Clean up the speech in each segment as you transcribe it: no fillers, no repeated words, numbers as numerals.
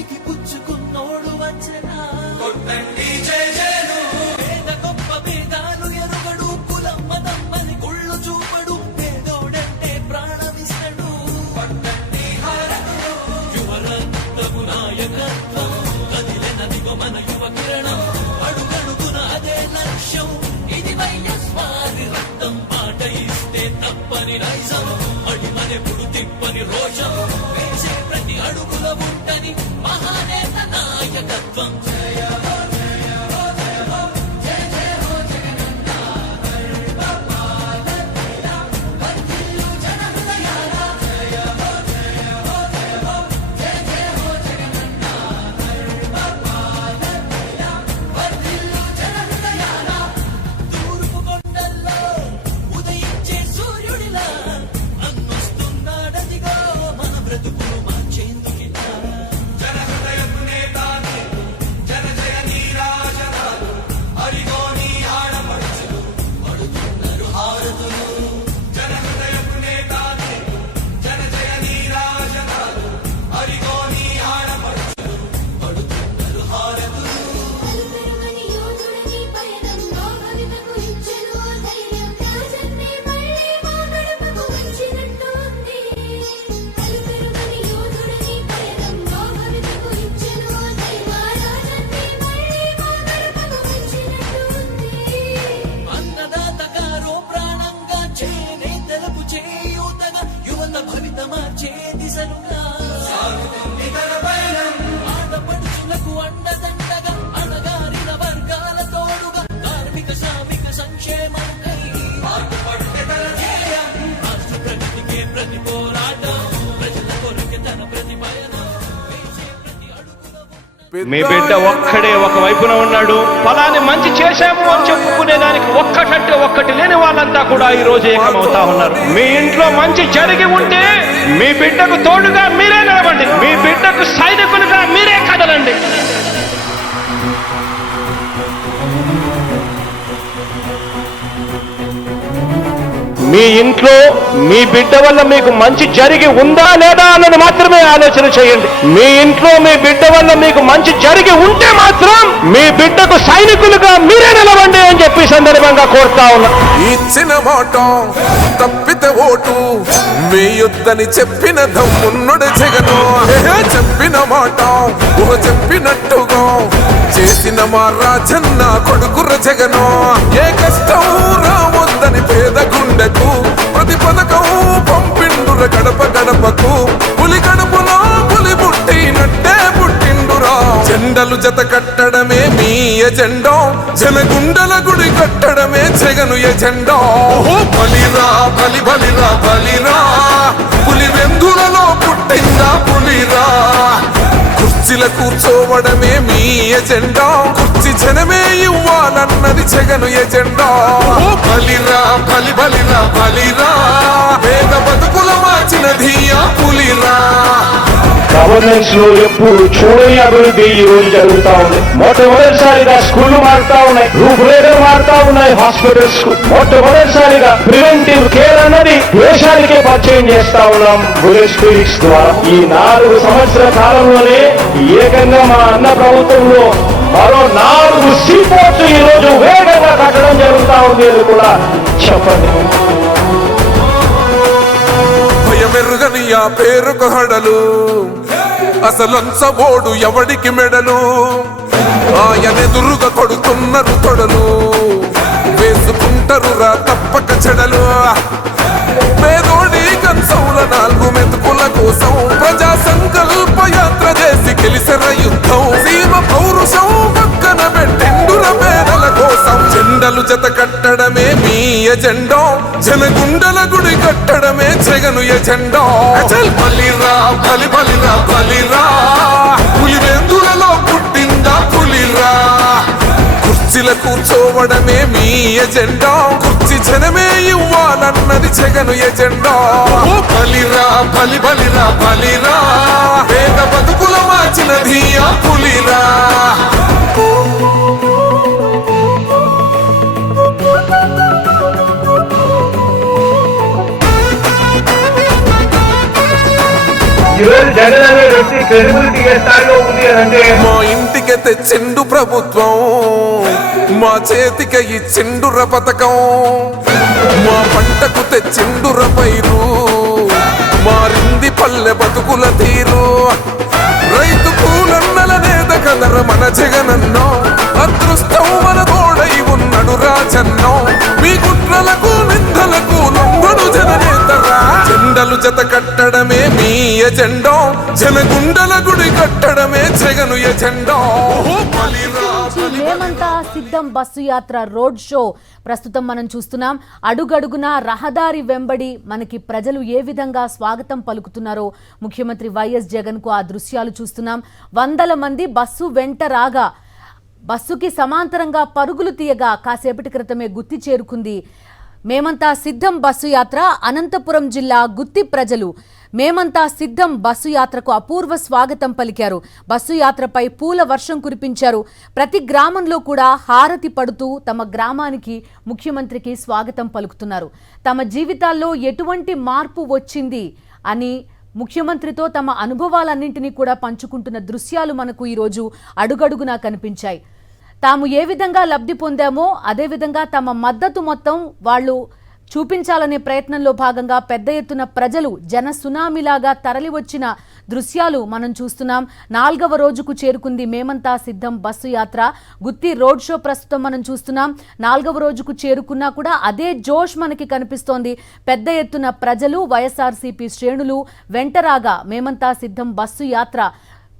ఉనికి పుచ్చుకున్నోడు వచ్చనా కొట్టండి జై జయను వేద గొప్ప వేదాలు ఎరుగడు కులం మతం అని గుళ్ళు చూపడు పేదోడంటే ప్రాణమిస్తాడు పట్టండి హారతులు యువరత్నము నాయకత్వం కదిలినదిగో మన యువ కిరణం అడుగడుగున అదే లక్ష్యం ఇది వైఎస్వారి రక్తం మాట ఇస్తే తప్పని నైజం అడిమనెప్పుడు తిప్పని రోషం వేసే ప్రతి అడుగుల ఉంటని మహానేత నాయకత్వం జయ హో జయ హో జయ హో జయ జయ హో జగనన్న గర్భపాలకిలా వర్ధిల్లు జన హృదయాల జయ హో జయ హో జయ హో జయ జయ హో జగనన్న గర్భపాలకిలా వర్ధిల్లు జన హృదయాల తూర్పు కొండల్లో ఉదయించే సూర్యుడిలా అన్నొస్తున్నాడదిగో మన బ్రతుకును మార్చేందుకిలా జన హృదయపు నేతాని జన జయ నీరాజనాలు అరిగో నీ ఆడపడుచులు పడుతున్నారు హారతులు జన హృదయపు నేతాని జన జయ నీరాజనాలు అరిగో నీ ఆడపడుచులు పడుతున్నారు హారతులు అలుపెరుగని యోధుడిని పయనంలో భవితకు ఇచ్చెను ధైర్యం రాజన్నే మళ్ళీ మా గడపకు వచ్చినట్టు ఉంది అలుపెరుగని యోధుడిని పయనంలో భవితకు ఇచ్చెను ధైర్యం రాజన్నే మళ్ళీ మా గడపకు వచ్చినట్టు ఉంది అన్నదాత గారో ప్రాణంగా చేనేతలకు చేయూతగా యువత భవిత మార్చే దిశలుగా సాగుతుంది తన పయనం ఆడపడుచులకు అండదండగా అణగారిన వర్గాల తోడుగా కార్మిక శ్రామిక సంక్షేమంకై పాటుపడితే తన ధ్యేయం రాష్ట్ర ప్రగతికే ప్రతి పోరాటం ప్రజల కొరకే తన ప్రతి పయనం వేసే ప్రతి అడుగుల మీ బిడ్డ ఒక్కడే ఒక వైపున ఉన్నాడు. ఫలాన్ని మంచి చేశాము అని చెప్పుకునే దానికి ఒక్కటంటే ఒక్కటి లేని వాళ్ళంతా కూడా ఈ రోజు ఏకమవుతా ఉన్నారు. మీ ఇంట్లో మంచి జరిగి ఉంటే మీ బిడ్డకు తోడుగా మీరే నిలబండి, మీ బిడ్డకు సైనికులుగా మీరే కదలండి. మీ ఇంట్లో మీ బిడ్డ వల్ల మీకు మంచి జరిగి ఉందా లేదా అన్నది మాత్రమే ఆలోచన చేయండి. మీ ఇంట్లో మీ బిడ్డ వల్ల మీకు మంచి జరిగి ఉంటే మాత్రం మీ బిడ్డకు సైనికులుగా మీరే నిలవండి అని చెప్పి సందర్భంగా కోరుతా ఉన్నా. ఇచ్చిన మాట తప్పితే ఓటు వేయొద్దని చెప్పిన దమ్మున్నడు జగను. చెప్పిన మాట చెప్పినట్టుగా చేసిన మా రాజన్న కొడుకుర జగను. ఏ కష్టం రావద్దని పేద గుండెకు ప్రతి పథకం పంపిండుర గడప గడపకు. పులి గడపలో పులి పుట్టినట్టే పుట్టిండురా. జెండలు జత కట్టడమే మీ ఎజెండా, జనగుండల గుడి కట్టడమే జగను ఎజెండా. బలిరా బలి బలిరా బలిరా, పులి వెందులలో పుట్టిందా పులిరా. కుర్చీల కూర్చోవడమే మీ ఎజెండా, కుర్చీ జనమే ఇవ్వాలన్నది జగను ఎజెండా. బలిరా బలి బలిరా బలిరా, పేద బతుకుల మార్చినది ఆ పులిరా. గవర్నెన్స్ లో ఎప్పుడు చూడని అభివృద్ధి ఈ రోజు జరుగుతా ఉంది. మొట్టమొదటిసారిగా స్కూళ్లు మారుతా ఉన్నాయి, రూపురేఖలు మారుతా ఉన్నాయి. హాస్పిటల్స్ మొట్టమొదటిసారిగా ప్రివెంటివ్ కేర్ అన్నది దేశానికే పరిచయం చేస్తా ఉన్నాం బుల్లెట్ క్లినిక్స్ ద్వారా. ఈ 4 సంవత్సరాల కాలంలోనే ఏకంగా మా అన్న ప్రభుత్వంలో మరో 4 సీపోర్ట్స్ ఈ రోజు వేగంగా కట్టడం జరుగుతా ఉంది అని కూడా చెప్పండి. భయమెరుగని ఆ పేరుకు హడలు, అసలంచబోడు ఎవడికి మెడలు. ఆయనెదురుగా కొడుతున్నారు తొడలు, వేసుకుంటారు రా తప్పక చెడలు. పేదోడి కంచంల 4 మెతుకుల కోసం ప్రజా సంకల్ప యాత్ర చేసి గెలిసిన యుద్ధం. సీమ పౌరుషం పక్కన పెట్టిండుల పేదల కోసం. జెండలు జత కట్టడమే మీ ఎజెండా, జనగుండల గుడి కట్టడమే జగను ఎజెండా. బలిరా బలి బలిరా బలిరా, పులి వెందులలో పుట్టిందా పులిరా. కుర్చీల కూర్చోవడమే మీ ఎజెండా, కుర్చీ జనమే ఇవ్వాలన్నది జగను ఎజెండా. బలిరా బలి బలిరా బలిరా, పేద బతుకుల మార్చినది ఆ పులిరా. ఈరోజు జగన్ అనే వ్యక్తి క్రెడిబిలిటీ ఏ స్థాయిలో ఉంది అంటే మా ఇంటికి తెచ్చిండు ప్రభుత్వం, మా చేతికి ఇచ్చిండుర పథకం, మా పంటకు తెచ్చిండుర పైరు, మారింది పల్లె బతుకుల తీరు. రైతు కూలన్నల నేత కదర మన జగనన్నో, అదృష్టం మన తోడై ఉన్నాడు రాజన్నో. మీ కుట్రలకు నిందలకు లొంగడు జననేతరా, జెండలు జత కట్టడమే మీ ఎజెండో, జనగుండల గుడి కట్టడమే జగను ఎజెండో. మేమంతా సిద్ధం బస్సు యాత్ర రోడ్ షో ప్రస్తుతం మనం చూస్తున్నాం. అడుగడుగునా రహదారి వెంబడి మనకి ప్రజలు ఏ విధంగా స్వాగతం పలుకుతున్నారో ముఖ్యమంత్రి వైఎస్ జగన్ కు ఆ దృశ్యాలు చూస్తున్నాం. వందల మంది బస్సు వెంట రాగా బస్సుకి సమాంతరంగా పరుగులు తీయగా కాసేపటి క్రితమే గుత్తి చేరుకుంది. మేమంతా సిద్ధం బస్సు యాత్ర. అనంతపురం జిల్లా గుత్తి ప్రజలు మేమంతా సిద్ధం బస్సు యాత్రకు అపూర్వ స్వాగతం పలికారు. బస్సు యాత్రపై పూల వర్షం కురిపించారు. ప్రతి గ్రామంలో కూడా హారతి పడుతూ తమ గ్రామానికి ముఖ్యమంత్రికి స్వాగతం పలుకుతున్నారు. తమ జీవితాల్లో ఎటువంటి మార్పు వచ్చింది అని ముఖ్యమంత్రితో తమ అనుభవాలన్నింటినీ కూడా పంచుకుంటున్న దృశ్యాలు మనకు ఈరోజు అడుగడుగునా కనిపించాయి. తాము ఏ విధంగా లబ్ధి పొందామో అదేవిధంగా తమ మద్దతు మొత్తం వాళ్ళు చూపించాలనే ప్రయత్నంలో భాగంగా పెద్ద ఎత్తున ప్రజలు జన సునామీలాగా తరలివచ్చిన దృశ్యాలు మనం చూస్తున్నాం. 4వ రోజుకు చేరుకుంది మేమంతా సిద్ధం బస్సు యాత్ర. గుత్తి రోడ్ షో ప్రస్తుతం మనం చూస్తున్నాం. 4వ రోజుకు చేరుకున్నా కూడా అదే జోష్ మనకి కనిపిస్తోంది. పెద్ద ఎత్తున ప్రజలు వైఎస్ఆర్సీపీ శ్రేణులు వెంటరాగా మేమంతా సిద్ధం బస్సు యాత్ర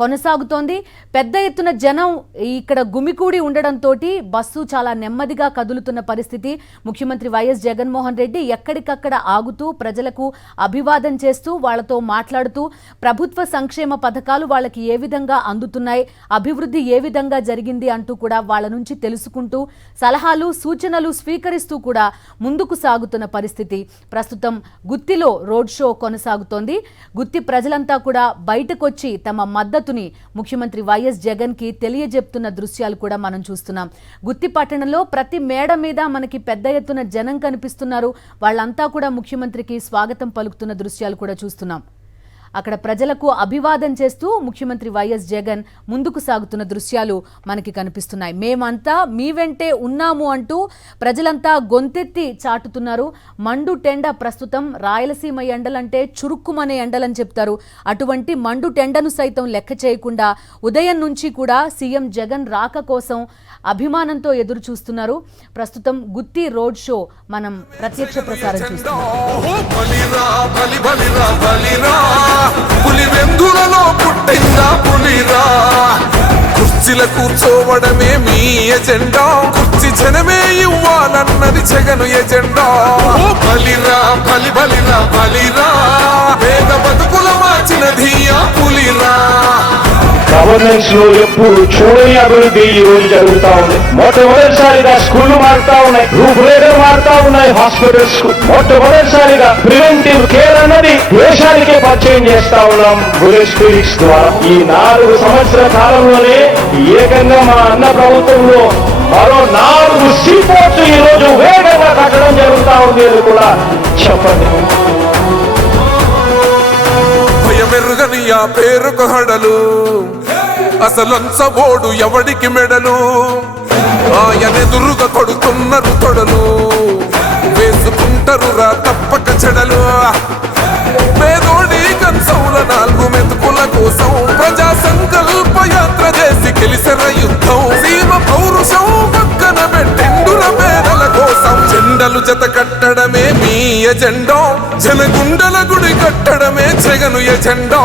కొనసాగుతోంది. పెద్ద ఎత్తున జనం ఇక్కడ గుమికూడి ఉండడంతో బస్సు చాలా నెమ్మదిగా కదులుతున్న పరిస్థితి. ముఖ్యమంత్రి వైఎస్ జగన్మోహన్ రెడ్డి ఎక్కడికక్కడ ఆగుతూ ప్రజలకు అభివాదం చేస్తూ వాళ్లతో మాట్లాడుతూ ప్రభుత్వ సంక్షేమ పథకాలు వాళ్ళకి ఏ విధంగా అందుతున్నాయి, అభివృద్ధి ఏ విధంగా జరిగింది అంటూ కూడా వాళ్ళ నుంచి తెలుసుకుంటూ సలహాలు సూచనలు స్వీకరిస్తూ కూడా ముందుకు సాగుతున్న పరిస్థితి. ప్రస్తుతం గుత్తిలో రోడ్ షో కొనసాగుతోంది. గుత్తి ప్రజలంతా కూడా బయటకొచ్చి తమ మద్దతు ముఖ్యమంత్రి వైఎస్ జగన్ కి తెలియజెప్తున్న దృశ్యాలు కూడా మనం చూస్తున్నాం. గుత్తి పట్టణంలో ప్రతి మేడ మీద మనకి పెద్ద ఎత్తున జనం కనిపిస్తున్నారు. వాళ్ళంతా కూడా ముఖ్యమంత్రికి స్వాగతం పలుకుతున్న దృశ్యాలు కూడా చూస్తున్నాం. అక్కడ ప్రజలకు అభివాదం చేస్తూ ముఖ్యమంత్రి వైఎస్ జగన్ ముందుకు సాగుతున్న దృశ్యాలు మనకి కనిపిస్తున్నాయి. మేమంతా మీ వెంటే ఉన్నాము అంటూ ప్రజలంతా గొంతెత్తి చాటుతున్నారు. మండు టెండ ప్రస్తుతం రాయలసీమ ఎండలంటే చురుక్కుమనే ఎండలని చెప్తారు. అటువంటి మండు టెండను సైతం లెక్క చేయకుండా ఉదయం నుంచి కూడా సీఎం జగన్ రాక కోసం అభిమానంతో ఎదురు చూస్తున్నారు. ప్రస్తుతం గుత్తి రోడ్ షో మనం ప్రత్యక్ష ప్రసారం చూస్తున్నాం. పులివెందులలో పుట్టిందా పులిరా, కుర్చీల కూర్చోవడమే మీ ఎజెండా, కుర్చీ జనమే ఇవ్వాలన్నది జగను ఎజెండా. బలిరా బలి బలిరా బలిరా, పేద బతుకుల మార్చినది ఆ పులిరా. గవర్నెన్స్ లో ఎప్పుడు చూడని అభివృద్ధి ఈ రోజు జరుగుతా ఉంది. మొట్టమొదటిసారిగా స్కూళ్లు మారుతా ఉన్నాయి, రూపురేఖలు మారుతా ఉన్నాయి, హాస్పిటల్స్ మొట్టమొదటిసారిగా ప్రివెంటివ్ కేర్ అన్నది దేశానికే పరిచయం చేస్తా ఉన్నాం బుల్లెట్ స్పిరిట్స్ ద్వారా. ఈ 4 సంవత్సరాల కాలంలోనే ఏకంగా మా అన్న ప్రభుత్వంలో మరో 4 సీపోర్ట్స్ ఈ రోజు వేగంగా కట్టడం జరుగుతా ఉంది అని కూడా చెప్పండి. భయమెరుగని ఆ పేరుకు హడలు, అసలంచబోడు ఎవడికి మెడలు, ఆయనెదురుగా కొడుతున్నారు తొడలు, వేసుకుంటారు రా తప్పక చెడలు. పేదోడి కంచంల 4 మెతుకుల కోసం ప్రజా సంకల్ప యాత్ర చేసి గెలిసిన యుద్ధం, సీమ పౌరుషం పక్కన పెట్టిండుల పేదల కోసం. జెండలు జత కట్టడమే మీ ఎజెండో, జనగుండల గుడి కట్టడమే జగను ఎజెండో.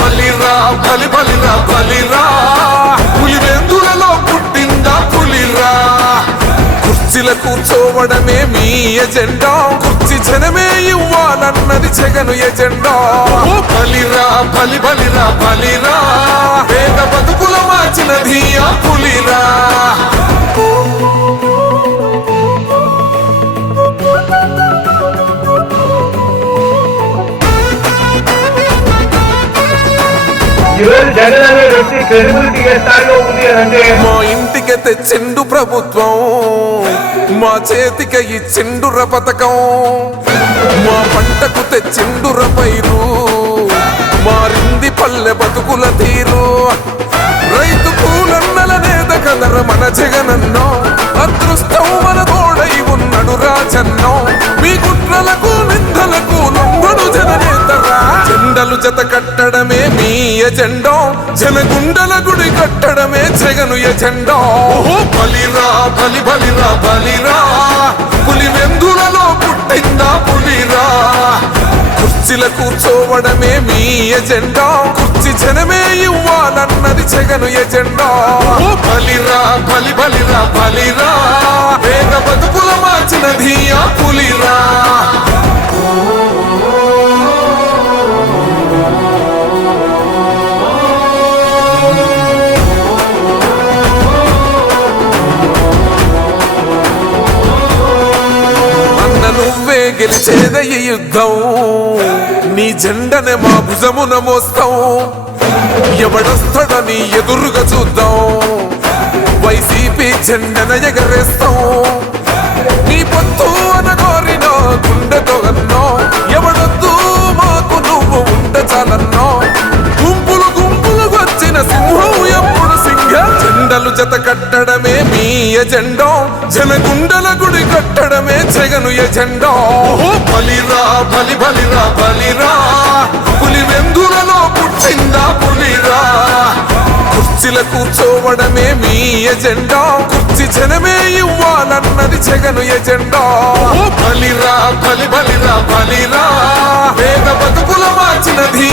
బలిరా బలి బలిరా బలిరా, పులివెందులలో పుట్టిందా పులిరా, కుర్చీల కూర్చోవడమే మీ ఎజెండా, కుర్చీ జనమే ఇవ్వాలన్నది జగను ఎజెండా. బలిరా బలి బలిరా బలిరా, పేద బతుకుల మార్చినది ఆ పులిరా. ఈరోజు జగన్ అనే వ్యక్తి క్రెడిబిలిటీ ఏ స్థాయిలో ఉంది అంటే మా ఇంటికి తెచ్చిండు ప్రభుత్వం, మా చేతికి ఇచ్చిండుర పథకం, మా పంటకు తెచ్చిండుర పైరు, మారింది పల్లె బతుకుల తీరు రైతు కూలన్నల నేత కదర మన జగనన్నో అదృష్టం మన తోడై ఉన్నాడు రాజన్నో మీ కుట్రలకు నిందలకు లొంగడు జననేతరా జెండలు జత కట్టడమే మీ ఎజెండో జనగుండల గుడి కట్టడమే జగను ఎజెండో బలిరా బలి బలిరా బలిరా పులి వెందులలో పుట్టిందా పులిరా కుర్చీల కూర్చోవడమే మీ ఎజెండా కుర్చీ జనమే ఇవ్వాలన్నది జగను ఎజెండా బలిరా బలి బలిరా బలిరా వేగ బతుకుల మార్చినది ఆ పులిరా నువ్వే గెలిచేద ఈ యుద్ధం నీ జెండనే మా భుజమున మోస్తాం ఎవడొస్తాడని ఎదురుగా చూద్దాం వైసీపీ జెండన ఎగరేస్తాం నీ పొత్తు అనగోరిన గుండెతో అన్నో ఎవడొద్దు మాకు నువ్వు ఉంటే చాలన్నో గుంపులు గుంపులు వచ్చిన సింహం ఎప్పుడు సింహ జెండలు జత కట్టడమే మీ ఎజెండో జనగుండల గుడి కట్టడమే జగను ఎజెండో బలిరా బలి బలిరా బలిరా పులి వెందులలో పుట్టిందా పులిరా కుర్చీల కూర్చోవడమే మీ ఎజెండా కుర్చీ జనమే ఇవ్వాలన్నది జగను ఎజెండా బలిరా బలి బలిరా బలిరా వేగ బతుకుల మార్చినది